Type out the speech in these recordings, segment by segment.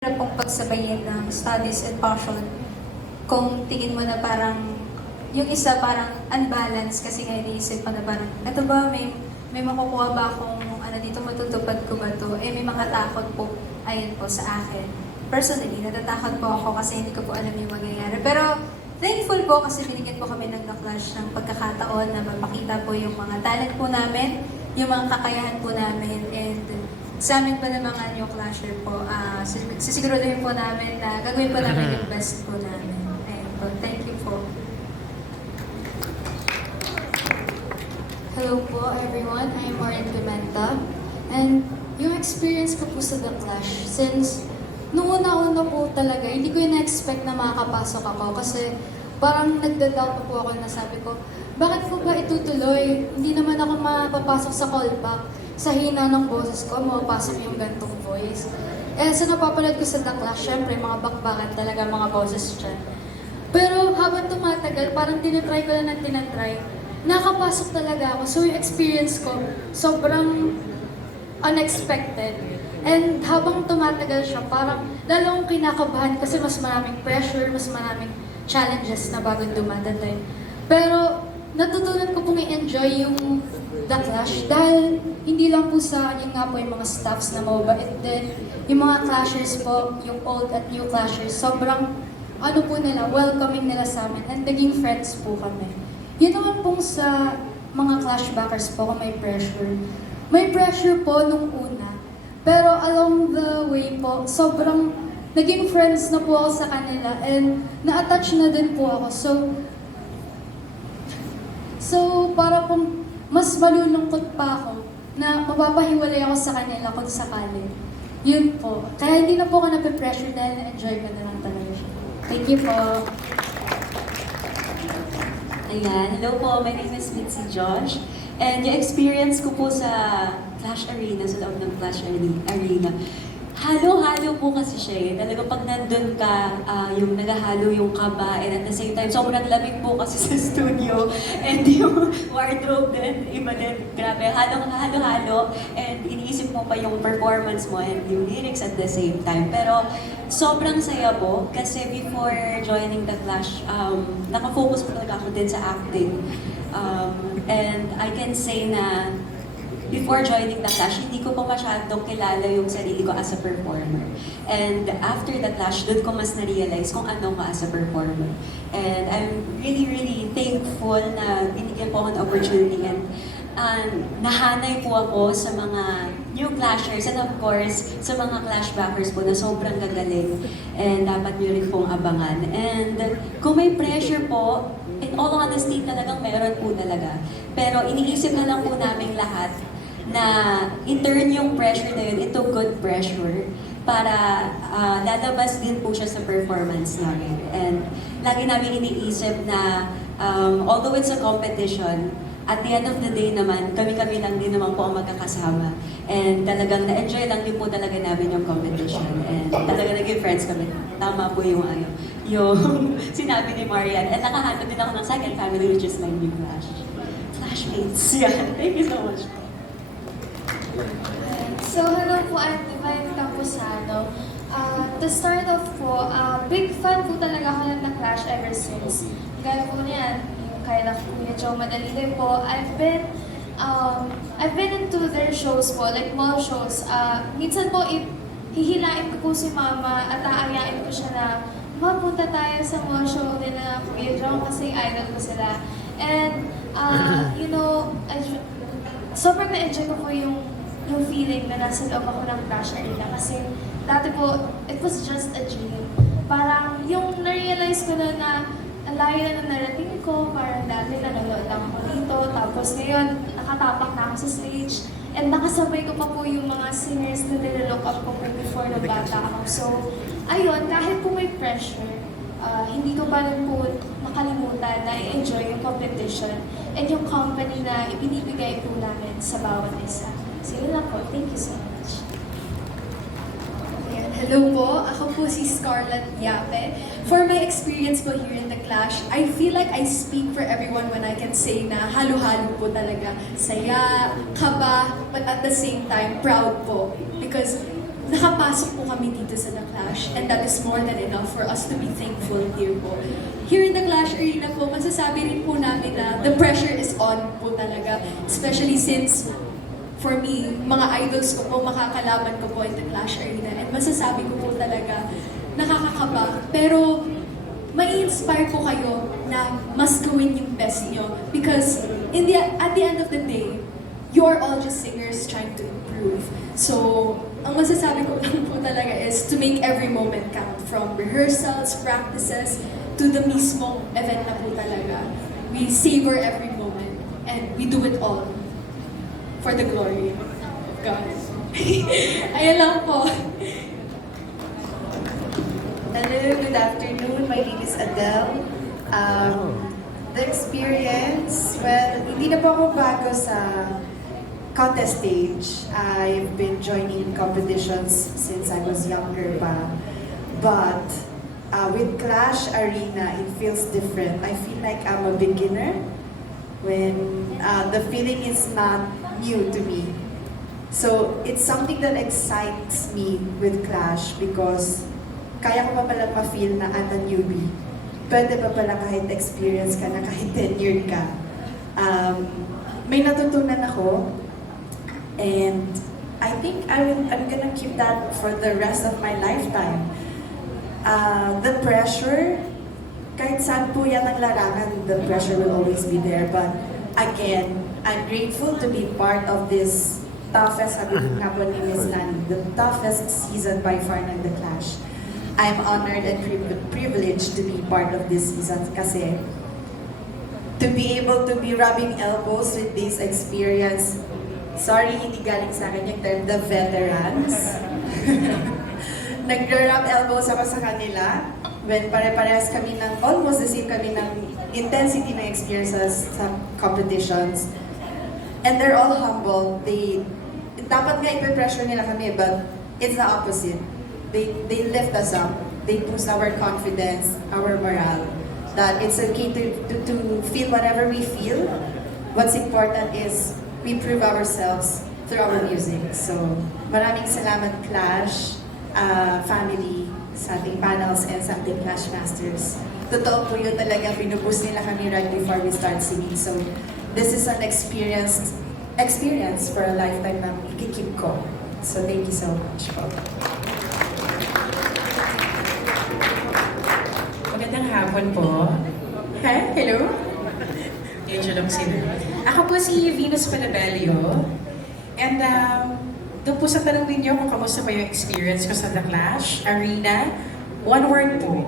Hirap pong pagsabayin ng studies and passion kung tingin mo na parang yung isa parang unbalanced kasi nga iniisip mo na parang eto ba may may makukuha ba akong ano dito matutupad ko ba to? Eh may makatakot po ayun po sa akin. Personally natatakot po ako kasi hindi ko po alam yung mangyayari. Pero thankful po kasi binigyan po kami ng clash ng pagkakataon na mapakita po yung mga talent po namin yung mga kakayahan po namin and sa amin po ng mga new clasher po, ah uh, sisiguraduhin po namin na gagawin po namin yung best po namin. Ayun po, thank you po. Hello po everyone, I'm Maureen Pimenta. And yung experience ko po sa The Clash, since noong una-una po talaga, hindi ko yung na-expect na makakapasok ako kasi parang nagda-doubt na po ako na sabi ko, bakit ko ba itutuloy? Hindi naman ako mapapasok sa callback. Sa hina ng boses ko, mapapasok yung gantong voice. Eh, sa napapanood ko sa The Clash, syempre, mga bakbakan talaga mga boses dyan. Pero habang tumatagal, parang tinatry ko lang ng tinatry, nakapasok talaga ako. So yung experience ko, sobrang unexpected. And habang tumatagal siya, parang lalong kinakabahan kasi mas maraming pressure, mas maraming challenges na bago dumadating. Pero natutunan ko pong i-enjoy yung The Clash dahil hindi lang po sa yung nga po yung mga staffs na mababait din, yung mga clashers po, yung old at new clashers, sobrang ano po nila, welcoming nila sa amin and naging friends po kami. Yun naman pong sa mga clashbackers po kung may pressure. May pressure po nung una, pero along the way po, sobrang naging friends na po ako sa kanila and na-attach na din po ako. So, so para pong mas malulungkot pa ako na mapapahiwalay ako sa kanila kung sakali. Yun po. Kaya hindi na po ako nape-pressure dahil na-enjoy ko na lang talaga siya. Thank you po. Ayan, hello po, my name is Mitzi Josh. And yung experience ko po sa Clash Arena, sa loob ng Clash Arena, halo-halo po kasi siya eh. Talaga pag nandun ka, ah, yung naghahalo yung kaba, and at the same time, sobrang lamig po kasi sa studio. And yung wardrobe din, iba din, grabe, halo-halo, and iniisip mo pa yung performance mo and yung lyrics at the same time. Pero sobrang saya po kasi before joining the Clash, um, nakafocus po talaga ako din sa acting. Um, and I can say na before joining the Clash, hindi ko pa masyadong kilala yung sarili ko as a performer. And after the Clash, doon ko mas na-realize kung ano ko as a performer. And I'm really, really thankful na binigyan po ako ng opportunity and um, nahanay po ako sa mga new clashers and of course sa mga clashbackers po na sobrang gagaling and dapat nyo rin pong abangan. And kung may pressure po, in all honesty talagang meron po talaga. Pero iniisip na lang po namin lahat na i-turn yung pressure na yun into good pressure para ah, lalabas din po siya sa performance namin. And lagi namin iniisip na um, although it's a competition, at the end of the day naman, kami-kami lang din naman po ang magkakasama. And talagang na-enjoy lang din po talaga namin yung competition. And talaga naging friends kami. Tama po yung ano, yung sinabi ni Marian. And nakahanap din ako ng second family, which is my new clash. Flashmates. Yeah. Thank you so much. So, hello po, I'm Divine Camposano. Uh, to start off po, uh, big fan po talaga ako ng The Clash ever since. Gaya po niyan, yung kay na Kuya Joe Madalide po, I've been um, I've been into their shows po, like mall shows. Uh, minsan po, i- hihilain ko po si mama at aayain ko siya na mapunta tayo sa mall show nila Kuya Joe kasi idol ko sila. And, uh, you know, I, sobrang na-enjoy ko po yung yung feeling na nasa loob ako ng Crash Arena kasi dati po, it was just a dream. Parang yung na-realize ko na na ang layo na ng narating ko, parang dati nanonood lang ako dito, tapos ngayon nakatapak na ako sa stage, and nakasabay ko pa po yung mga singers na nilalook up ko before na bata ako. So, ayun, kahit po may pressure, ah, hindi ko pa rin po makalimutan na i-enjoy yung competition and yung company na ibinibigay po namin sa bawat isa. Yun lang po. Thank you so much. Ayan. Hello po, ako po si Scarlett Yape. For my experience po here in The Clash, I feel like I speak for everyone when I can say na halo-halo po talaga. Saya, kaba, but at the same time, proud po. Because nakapasok po kami dito sa The Clash and that is more than enough for us to be thankful here po. Here in The Clash Arena po, masasabi rin po namin na the pressure is on po talaga. Especially since for me, mga idols ko po, makakalaban ko po in the Clash Arena. And masasabi ko po talaga, nakakakaba. Pero, may inspire po kayo na mas gawin yung best nyo. Because, in the, at the end of the day, you're all just singers trying to improve. So, ang masasabi ko lang po talaga is to make every moment count. From rehearsals, practices, to the mismong event na po talaga. We savor every moment. And we do it all for the glory of God. Ayan lang po. Hello, good afternoon. My name is Adele. Um, the experience, well, hindi na po ako bago sa contest stage. I've been joining competitions since I was younger pa. But uh, with Clash Arena, it feels different. I feel like I'm a beginner when uh, the feeling is not new to me. So it's something that excites me with Clash because kaya ko pa pala ma-feel na I'm a newbie. Pwede pa pala kahit experience ka na, kahit tenured ka. Um, may natutunan ako and I think I will, I'm gonna keep that for the rest of my lifetime. Uh, the pressure, kahit saan po yan ang larangan, the pressure will always be there. But again, I'm grateful to be part of this toughest, sabi ko nga po ni Miss Lani, the toughest season by far ng The Clash. I'm honored and priv- privileged to be part of this season kasi to be able to be rubbing elbows with this experience, sorry, hindi galing sa akin yung term, the veterans. Nag-rub elbows ako sa kanila when pare-parehas kami ng, almost the same kami ng intensity ng experiences sa competitions. And they're all humble. They, dapat nga ipe-pressure nila kami, but it's the opposite. They, they lift us up. They boost our confidence, our morale. That it's okay to, to, to feel whatever we feel. What's important is we prove ourselves through our music. So, maraming salamat Clash, uh, family, sa ating panels and sa ating Clash Masters. Totoo po yun talaga, pinuboost nila kami right before we start singing. So, this is an experience experience for a lifetime na ikikip ko. So, thank you so much po. Magandang hapon po. Hi, hello. Angel lang sila. Ako po si Venus Panabelio. And um, doon po sa tanong ninyo kung kamusta pa yung experience ko sa The Clash Arena, one word po,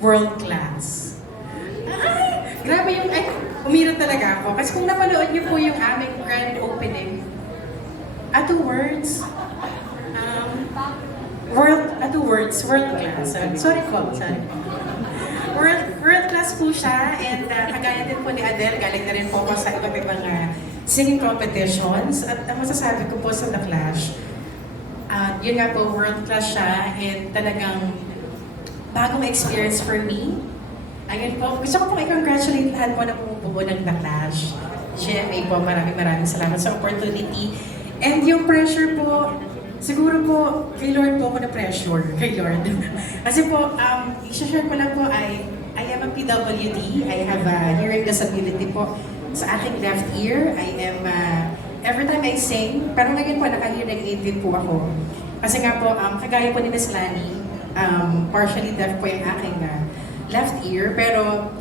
world class. Ay, grabe yung, ay, umirat talaga ako. Kasi kung napanood niyo po yung aming grand opening, two words, um, world, two words, world class. Sorry po, sorry po. World, world class po siya and uh, kagaya din po ni Adele, galing na rin po ako sa iba't ibang uh, singing competitions at ang masasabi ko po sa The Clash, uh, yun nga po, world class siya and talagang bagong experience for me. Ayun po, gusto ko pong i-congratulate lahat po na bumubuo ng The Clash. GMA po, maraming maraming salamat sa opportunity. And yung pressure po, siguro po, kay Lord po ako na pressure, kay Lord. Kasi po, um, i-share ko lang po, I, I am a PWD. I have a hearing disability po sa aking left ear. I am, uh, every time I sing, pero ngayon po, naka-hearing aid din po ako. Kasi nga po, um, kagaya po ni Miss Lani, um, partially deaf po yung aking uh, left ear, pero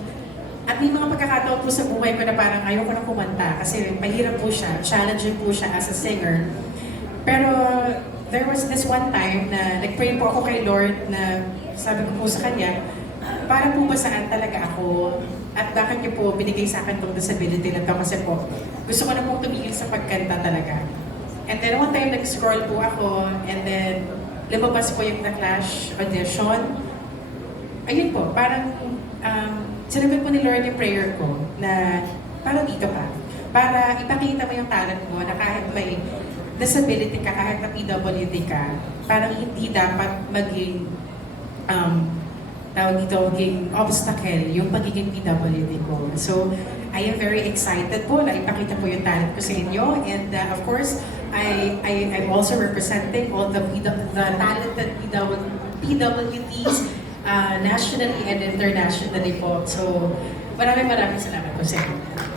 at may mga pagkakataon po sa buhay ko na parang ayaw ko na kumanta kasi mahirap po siya, challenging po siya as a singer. Pero there was this one time na nag-pray po ako kay Lord na sabi ko po sa Kanya, para po ba saan talaga ako at bakit niyo po binigay sa akin tong disability na to kasi po gusto ko na pong tumigil sa pagkanta talaga. And then one time nag-scroll po ako and then lumabas po yung The Clash audition. Ayun po, parang um, sinagot po ni Lord yung prayer ko na parang dito pa. Para ipakita mo yung talent mo na kahit may disability ka, kahit na PWD ka, parang hindi dapat maging um, tawag dito, maging obstacle yung pagiging PWD ko. So, I am very excited po na ipakita po yung talent ko sa inyo. And uh, of course, I, I, I'm also representing all the, the talented PW, PWTs uh, nationally and internationally po. So, maraming maraming salamat po sa inyo.